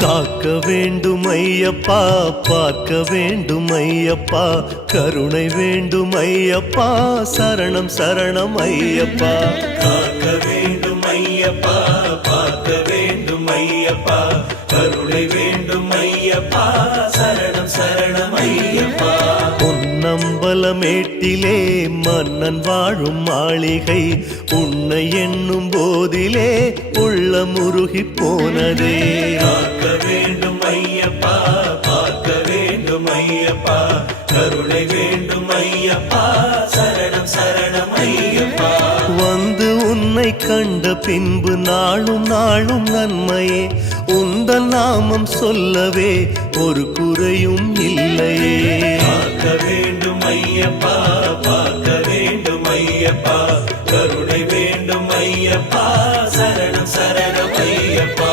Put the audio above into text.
காக்க வேண்டும் ஐயப்பா, பார்க்க வேண்டும் ஐயப்பா, கருணை வேண்டும் ஐயப்பா, சரணம் சரணம் ஐயப்பா. காக்க வேண்டும் ஐயப்பா, பார்க்க வேண்டும் ஐயப்பா, கருணை வேண்டும் ஐயப்பா, சரணம் சரணம் ஐயப்பா. பொன்னம்பலமேட்டிலே மன்னன் வாழும் மாளிகை, உன்னை எண்ணும் போதிலே உள்ளம் உருகி போனதே. காக்க வேண்டும் ஐயப்பா, பார்க்க வேண்டும் ஐயப்பா, கருணை வேண்டும் ஐயப்பா, சரணம் சரணம் ஐயப்பா. வந்து உன்னை கண்ட பின்பு நாளும் நாளும் நன்மையே, உந்தன் நாமம் சொல்லவே ஒரு குறையும் இல்லையே. காக்க வேண்டும் ஐயப்பா, பார்க்க வேண்டும் ஐயப்பா, கருணை வேண்டும் ஐயப்பா, சரணம் சரணம் ஐயப்பா.